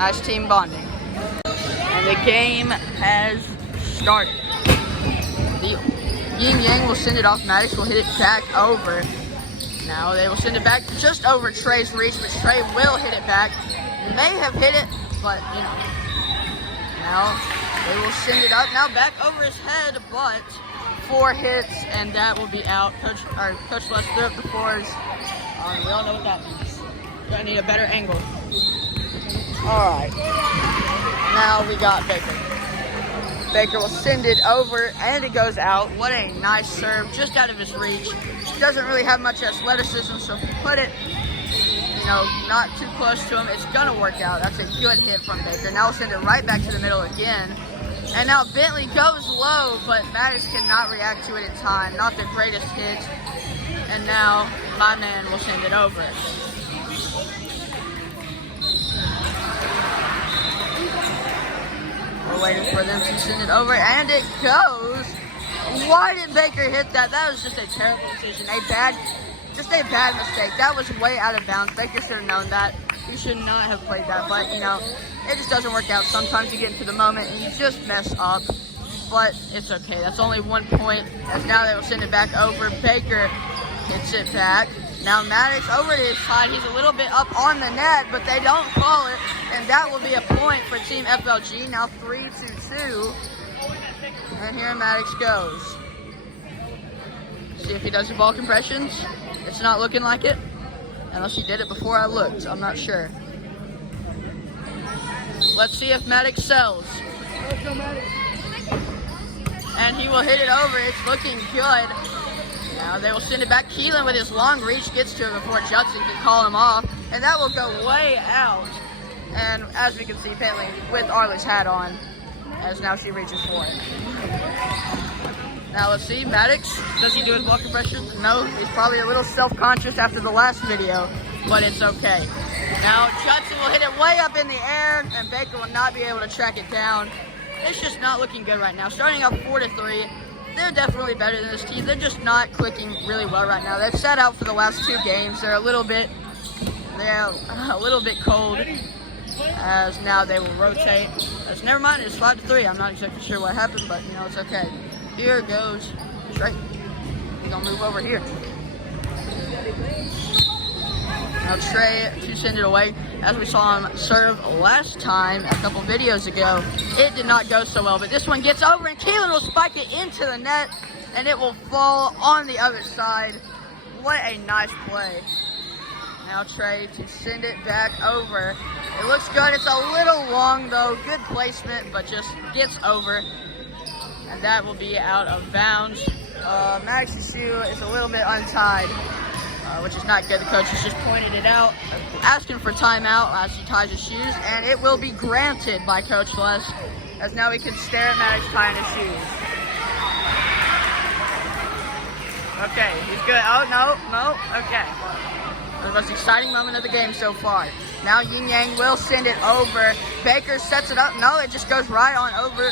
Nice team bonding. And the game has started. The Ying will send it off. Maddox will hit it back over. Now they will send it back just over Trey's reach, but Trey will hit it back. May have hit it, but you know. Now they will send it up. Now back over his head, but 4 hits, and that will be out. Coach Les threw up the 4s. We all know what that means. We're gonna need a better angle. All right. Now we got Baker. Baker will send it over, and it goes out. What a nice serve, just out of his reach. Doesn't really have much athleticism, so if you put it, you know, not too close to him, it's gonna work out. That's a good hit from Baker. Now we'll send it right back to the middle again. And now Bentley goes low, but Maddox cannot react to it in time. Not the greatest hit. And now my man will send it over. We're waiting for them to send it over, and it goes. Why did Baker hit that? That was just a terrible decision. Just a bad mistake. That was way out of bounds. Baker should have known that. He should not have played that, but you know, it just doesn't work out. Sometimes you get into the moment and you just mess up, but it's okay. That's only 1 point, as now they will send it back over. Baker hits it back. Now Maddox over to his side. He's a little bit up on the net, but they don't call it, and that will be a point for Team FLG. Now 3-2. And here Maddox goes. See if he does the ball compressions. It's not looking like it. Unless he did it before I looked. I'm not sure. Let's see if Maddox sells. And he will hit it over. It's looking good. Now they will send it back. Keelan with his long reach gets to it before Judson can call him off. And that will go way out. And as we can see, Bentley with Arla's hat on, as now she reaches for it. Now let's see, Maddox, does he do his ball compression? No, he's probably a little self-conscious after the last video, but it's okay. Now Judson will hit it way up in the air, and Baker will not be able to track it down. It's just not looking good right now. Starting up 4-3, they're definitely better than this team. They're just not clicking really well right now. They've sat out for the last 2 games. They're a little bit cold, as now they will rotate. Never mind, it's 5-3. I'm not exactly sure what happened, but you know, it's okay. Here goes Trey. He's gonna move over here. Now Trey to send it away. As we saw him serve last time, a couple videos ago, it did not go so well, but this one gets over, and Keelan will spike it into the net, and it will fall on the other side. What a nice play. Now Trey to send it back over. It looks good. It's a little long though. Good placement, but just gets over. And that will be out of bounds. Maddox's shoe is a little bit untied, which is not good. The coach has just pointed it out, asking for timeout as he ties his shoes, and it will be granted by Coach Les, as now we can stare at Maddox tying his shoes. Okay, he's good. Oh, no, okay. The most exciting moment of the game so far. Now Ying Yang will send it over. Baker sets it up. No, it just goes right on over.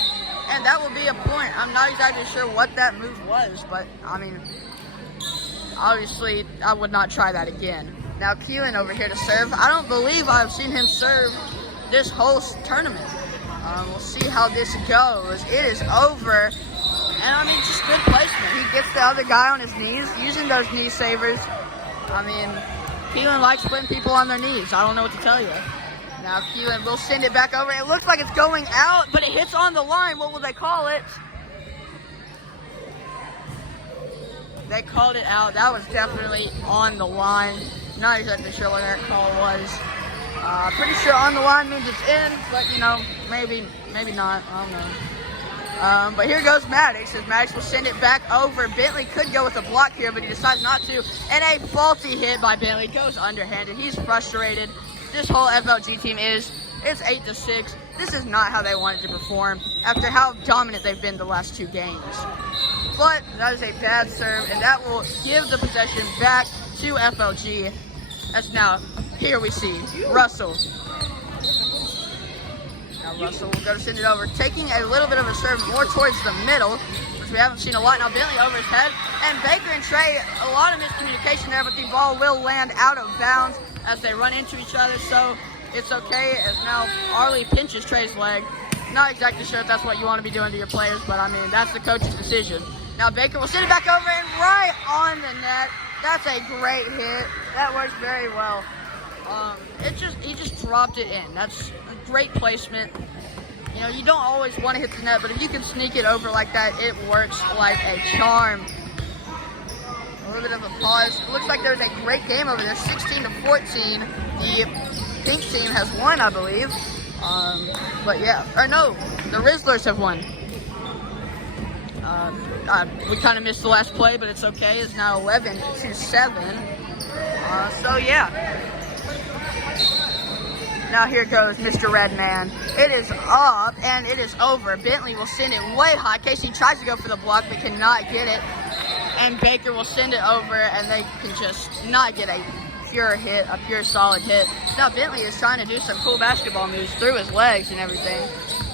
And that will be a point. I'm not exactly sure what that move was, but I mean, obviously I would not try that again. Now Keelan over here to serve. I don't believe I've seen him serve this whole tournament. We'll see how this goes. It is over. And I mean, just good placement. He gets the other guy on his knees, using those knee savers. I mean, Keelan likes putting people on their knees. I don't know what to tell you. Now Keelan will send it back over. It looks like it's going out, but it hits on the line. What will they call it? They called it out. That was definitely on the line. Not exactly sure what that call was. Pretty sure on the line means it's in, but you know, maybe not. I don't know. But here goes Maddox, as Maddox will send it back over. Bentley could go with a block here, but he decides not to. And a faulty hit by Bentley goes underhanded. He's frustrated. This whole FLG team it's 8-6. This is not how they wanted to perform after how dominant they've been the last 2 games. But that is a bad serve, and that will give the possession back to FLG. As now, here we see Russell. Now Russell will go to send it over, taking a little bit of a serve more towards the middle, which we haven't seen a lot. Now Bentley over his head, and Baker and Trey, a lot of miscommunication there, but the ball will land out of bounds as they run into each other. So it's okay, as now Arlie pinches Trey's leg. Not exactly sure if that's what you want to be doing to your players, but I mean, that's the coach's decision. Now Baker will send it back over and right on the net. That's a great hit. That works very well. He just dropped it in. That's a great placement. You know, you don't always want to hit the net, but if you can sneak it over like that, it works like a charm. A little bit of a pause. It looks like there's a great game over there, 16-14. The pink team has won, I believe. But yeah, or no, the Rizzlers have won. We kind of missed the last play, but it's okay. It's now 11-7. So yeah. Now here goes Mr. Redman. It is up and it is over. Bentley will send it way high. Casey tries to go for the block but cannot get it. And Baker will send it over and they can just not get a pure hit, a pure solid hit. Now Bentley is trying to do some cool basketball moves through his legs and everything,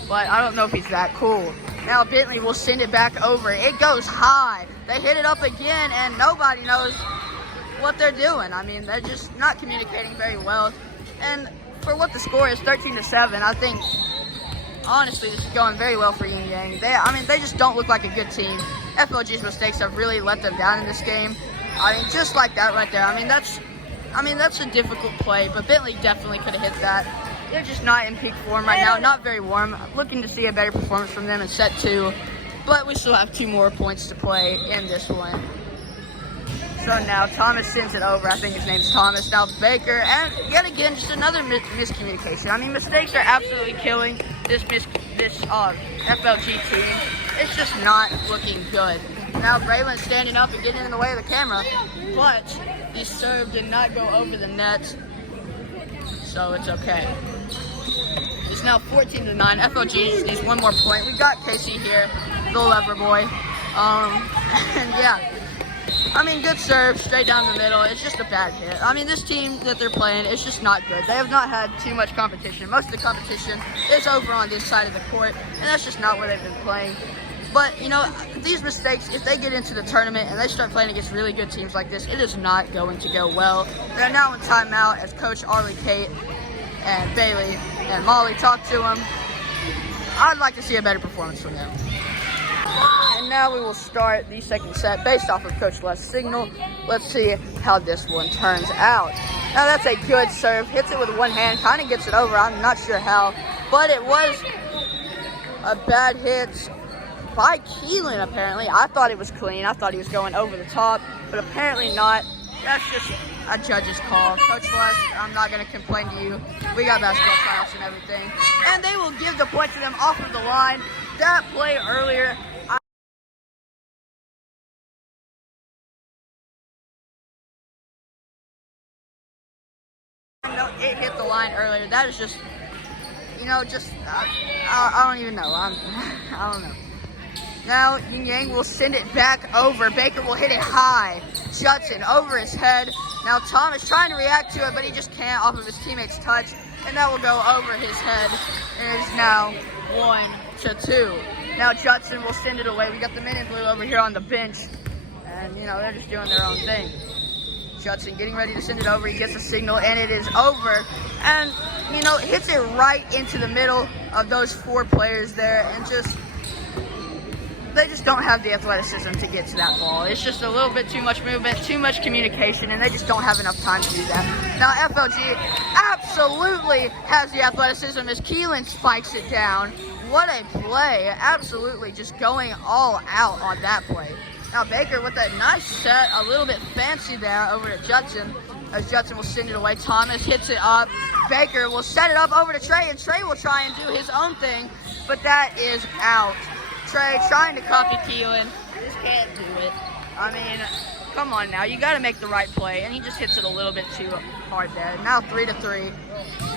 but I don't know if he's that cool. Now Bentley will send it back over. It goes high. They hit it up again and nobody knows what they're doing. I mean, they're just not communicating very well. And for what the score is, 13-7, I think, honestly, this is going very well for Ying Yang. They just don't look like a good team. FLG's mistakes have really let them down in this game. I mean, just like that right there. I mean, that's a difficult play, but Bentley definitely could have hit that. They're just not in peak form right now, not very warm. Looking to see a better performance from them in set 2, but we still have 2 more points to play in this one. So now Thomas sends it over. I think his name's Thomas. Now Baker, and yet again, just another miscommunication. I mean, mistakes are absolutely killing this FLG team. It's just not looking good. Now Braylon's standing up and getting in the way of the camera, but his serve did not go over the net, so it's okay. It's now 14-9. FLG just needs 1 more point. We got Casey here, the lever boy. And yeah. I mean, good serve, straight down the middle. It's just a bad hit. I mean, this team that they're playing is just not good. They have not had too much competition. Most of the competition is over on this side of the court, and that's just not where they've been playing. But, you know, these mistakes, if they get into the tournament and they start playing against really good teams like this, it is not going to go well. They're now in timeout as Coach Arlie, Kate, and Bailey and Molly talk to them. I'd like to see a better performance from them. And now we will start the second set based off of Coach Les' signal. Let's see how this one turns out. Now that's a good serve. Hits it with one hand, kind of gets it over. I'm not sure how, but it was a bad hit by Keelan, apparently. I thought it was clean. I thought he was going over the top, but apparently not. That's just a judge's call. Coach Les, I'm not going to complain to you. We got basketball tryouts and everything. And they will give the point to them off of the line. That play earlier, it hit the line earlier. That is just, you know, I don't even know. I don't know. Now, Ying Yang will send it back over. Baker will hit it high. Judson over his head. Now, Thomas trying to react to it, but he just can't off of his teammate's touch. And that will go over his head. And it is now 1-2. Now, Judson will send it away. We got the men in blue over here on the bench. And, you know, they're just doing their own thing. Judson getting ready to send it over. He gets a signal, and it is over. And, you know, hits it right into the middle of those 4 players there. And they just don't have the athleticism to get to that ball. It's just a little bit too much movement, too much communication, and they just don't have enough time to do that. Now, FLG absolutely has the athleticism as Keelan spikes it down. What a play. Absolutely just going all out on that play. Now Baker with a nice set, a little bit fancy there over to Judson, as Judson will send it away. Thomas hits it up. Baker will set it up over to Trey, and Trey will try and do his own thing, but that is out. Trey trying to copy Keelan, just can't do it. I mean, come on now, you got to make the right play, and he just hits it a little bit too hard there. Now 3-3.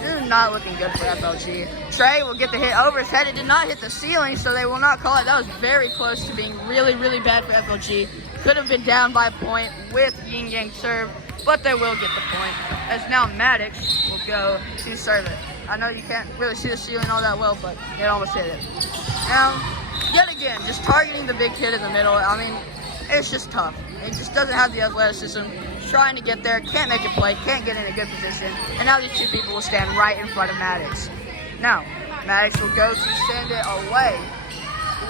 This is not looking good for FLG. Trey will get the hit over his head. It did not hit the ceiling, so they will not call it. That was very close to being really, really bad for FLG. Could have been down by a point with Ying Yang serve, but they will get the point. As now Maddox will go to serve it. I know you can't really see the ceiling all that well, but it almost hit it. Now, yet again, just targeting the big kid in the middle. I mean, it's just tough. He just doesn't have the athleticism. Trying to get there, can't make a play, can't get in a good position. And now these two people will stand right in front of Maddox. Now, Maddox will go to send it away.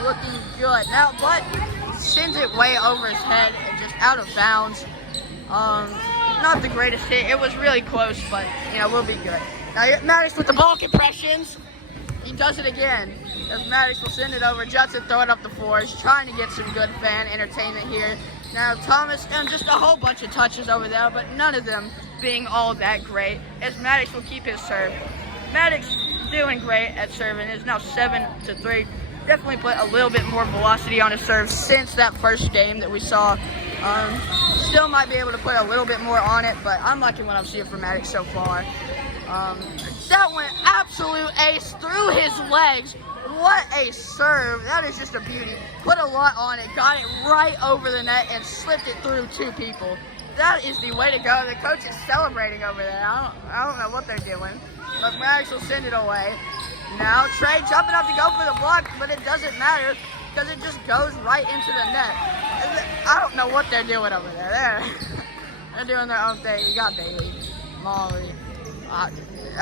Looking good. Now, but sends it way over his head and just out of bounds. Not the greatest hit. It was really close, but, we'll be good. Now, Maddox with the ball compressions. He does it again. As Maddox will send it over, Judson throw it up the floor. He's trying to get some good fan entertainment here. Now Thomas, and just a whole bunch of touches over there, but none of them being all that great, as Maddox will keep his serve. Maddox doing great at serving. It's now 7-3. Definitely put a little bit more velocity on his serve since that first game that we saw. Still might be able to put a little bit more on it, but I'm liking what I'm seeing from Maddox so far. That went absolute ace through his legs. What a serve. That is just a beauty. Put a lot on it, got it right over the net, and slipped it through two people. That is the way to go. The coach is celebrating over there. I don't know what they're doing, but Maddox will send it away. Now Trey jumping up to go for the block, but it doesn't matter because it just goes right into the net. I don't know what they're doing over there. They're doing their own thing. You got Bailey, Molly,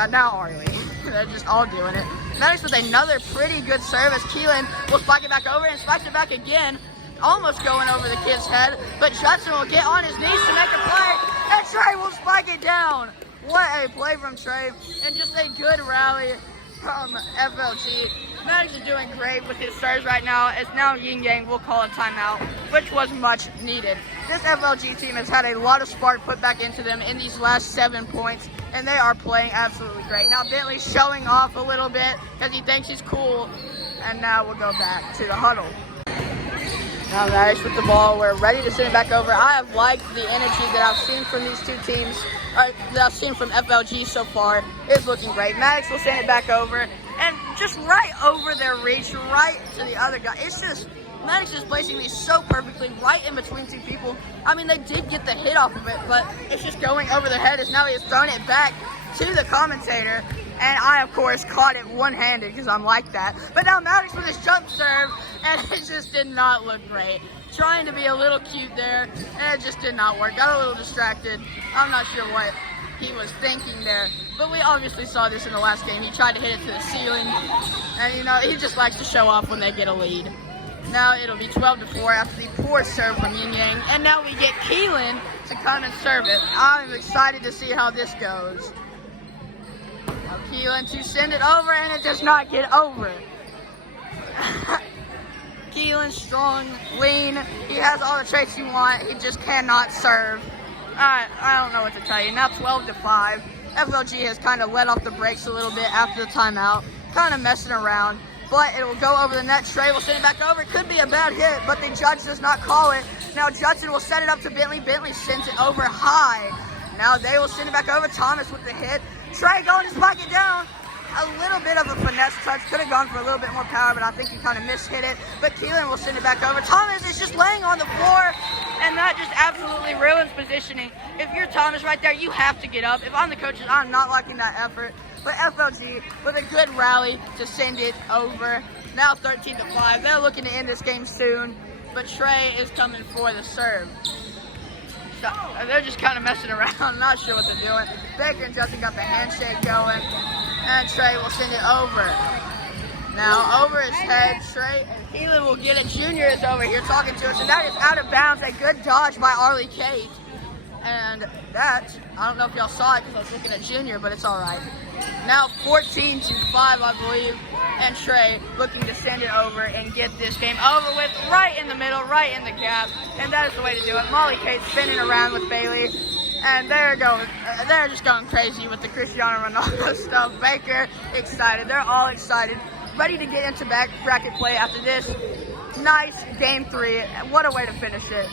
now Arlie. They're just all doing it. Maddox with another pretty good serve as Keelan will spike it back over and spikes it back again. Almost going over the kid's head, but Judson will get on his knees to make a play, and Trey will spike it down. What a play from Trey, and just a good rally from FLG. Maddox is doing great with his serves right now, as now Ying Yang will call a timeout, which was much needed. This FLG team has had a lot of spark put back into them in these last 7 points, and they are playing absolutely great. Now Bentley's showing off a little bit because he thinks he's cool, and now we'll go back to the huddle. Now Maddox with the ball, we're ready to send it back over. I have liked the energy that I've seen from these two teams, that I've seen from FLG so far. It's looking great. Maddox will send it back over, and just right over their reach, right to the other guy. It's just, Maddox is placing these so perfectly, right in between two people. I mean, they did get the hit off of it, but it's just going over their head as now he has thrown it back to the commentator. And I, of course, caught it one-handed because I'm like that. But now Maddox with his jump serve, and it just did not look great. Trying to be a little cute there, and it just did not work. Got a little distracted. I'm not sure what he was thinking there. But we obviously saw this in the last game. He tried to hit it to the ceiling. And, he just likes to show off when they get a lead. Now it'll be 12-4 after the poor serve from Ying Yang. And now we get Keelan to come and serve it. I'm excited to see how this goes. Now Keelan to send it over, and it does not get over. Keelan, strong, lean. He has all the traits you want. He just cannot serve. I don't know what to tell you. Now 12-5. FLG has kind of let off the brakes a little bit after the timeout. Kind of messing around. But it will go over the net. Trey will send it back over. It could be a bad hit, but the judge does not call it. Now Judson will set it up to Bentley. Bentley sends it over high. Now they will send it back over. Thomas with the hit. Trey going to spike it down. A little bit of a finesse touch. Could have gone for a little bit more power, but I think he kind of mishit it. But Keelan will send it back over. Thomas is just laying on the floor, and that just absolutely ruins positioning. If you're Thomas right there, you have to get up. If I'm the coaches, I'm not liking that effort. But FLG with a good rally to send it over. Now 13-5. They're looking to end this game soon, but Trey is coming for the serve. So they're just kind of messing around. Not sure what they're doing. Baker and Justin got the handshake going, and Trey will send it over. Now over his head, Trey and Keelan will get it. Junior is over here talking to us, and that is out of bounds. A good dodge by Arlie Kate. And that, I don't know if y'all saw it because I was looking at Junior, but it's all right. Now 14-5, I believe, and Trey looking to send it over and get this game over with right in the middle, right in the gap, and that is the way to do it. Molly Kate spinning around with Bailey, and they're just going crazy with the Cristiano Ronaldo stuff. Baker excited, they're all excited, ready to get into back bracket play after this nice game 3. What a way to finish it.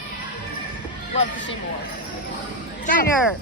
Love to see more. Junior.